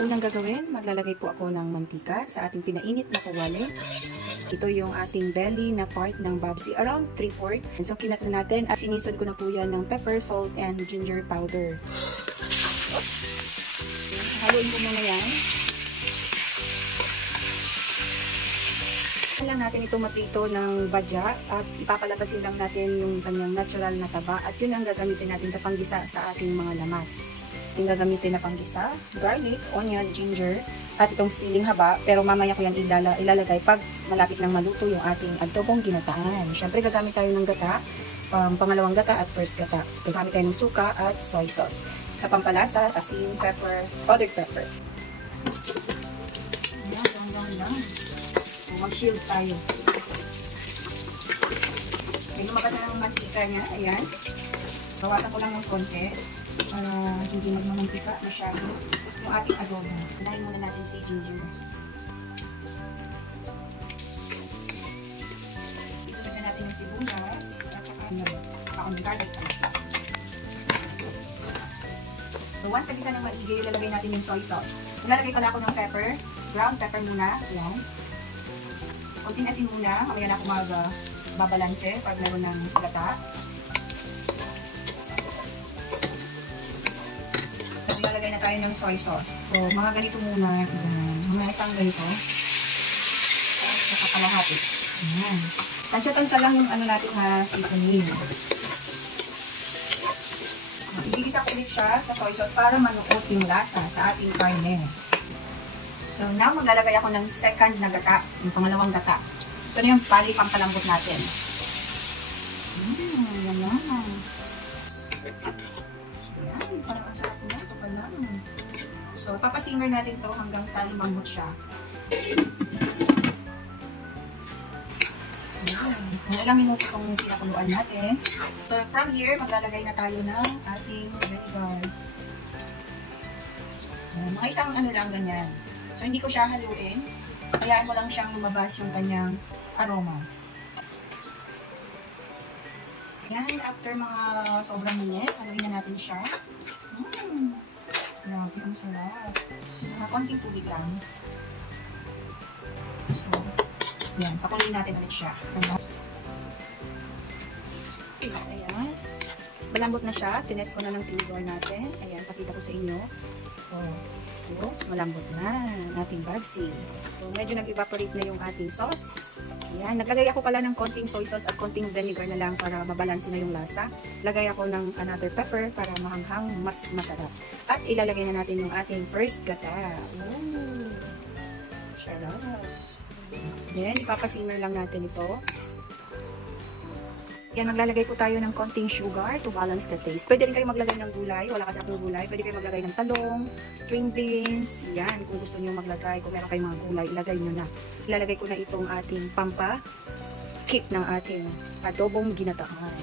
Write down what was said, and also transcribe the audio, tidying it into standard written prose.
unang gagawin, maglalagay po ako ng mantika sa ating pinainit na kawali. Ito yung ating belly na part ng babsi, around 3/4. So, kinat na natin at sinisod ko na po yan ng pepper, salt, and ginger powder. Oops! Haluin ko muna yan. Lang natin itong maprito ng badya at ipapalabasin lang natin yung kanyang natural na taba at yun ang gagamitin natin sa panggisa sa ating mga lamas. Yung gagamitin na panggisa, garlic, onion, ginger, at itong siling haba, pero mamaya ko yan ilalagay pag malapit nang maluto yung ating adobong ginataan. Siyempre gagamit tayo ng gata, pangalawang gata at first gata. Gagamit tayo ng suka at soy sauce. Sa pampalasa, asin, pepper, powdered pepper. Ayan, lang. Mag-shield tayo. May lumabas na ng mantika niya. Ayan. Bawasan ko lang ng konti para hindi magmamantika masyado yung ating adobo. Unahin muna natin si ginger. Isunod na natin yung sibuyas at saka yung garlic. So once nagisa ng maigi, ilalagay natin yung soy sauce. Ilalagay pala ako ng pepper. Ground pepper muna. Ayan. Kunting asin muna, mamaya na ako magbabalanse pag meron ng gata. So, ilalagay na tayo ng soy sauce. So, mga ganito muna, mga isang ganito. At nakakalahati. Ayan. Tansya-tansya lang yung ano natin na seasoning. Igigisa ko ulit siya sa soy sauce para manuot yung lasa sa ating karne. So now, maglalagay ako ng second na gata, yung pangalawang gata. Ito na yung pali pampalambot natin. Yan lang. So yan, parang ang sarap na. Ito pa lang. So, papasimmer natin ito hanggang sa lumambot siya. Kung ilang minuto itong pinakuluan natin. So from here, maglalagay na tayo ng ating vinegar. Mga isang ano lang ganyan. So, hindi ko siya haluin. Hayaan mo lang siyang lumabas yung kanyang aroma. Yan, after mga sobrang minute, haluin na natin siya. Grabe, ang sarap. Konting tubig lang. So, yan, pakuloyin natin ulit siya. Ayan. Malambot na siya. Tinest ko na ng tinidor natin. Ayan, pakita ko sa inyo. Oops, malambot na ang ating babsi. So, medyo nag-evaporate na yung ating sauce. Ayan, naglagay ako pala ng konting soy sauce at konting vinegar na lang para mabalanse na yung lasa. Lagay ako ng another pepper para mahanghang, mas masarap. At ilalagay na natin yung ating first gata. Ooh, sarap. Then, ipapasimmer lang natin ito. Yan, maglalagay po tayo ng konting sugar to balance the taste. Pwede rin kayo maglagay ng gulay. Wala kasi akong gulay. Pwede kayo maglagay ng talong, string beans. Yan, kung gusto niyo maglagay. Kung meron kayong mga gulay, ilagay nyo na. Ilalagay ko na itong ating pampa-keep ng ating adobong ginataan.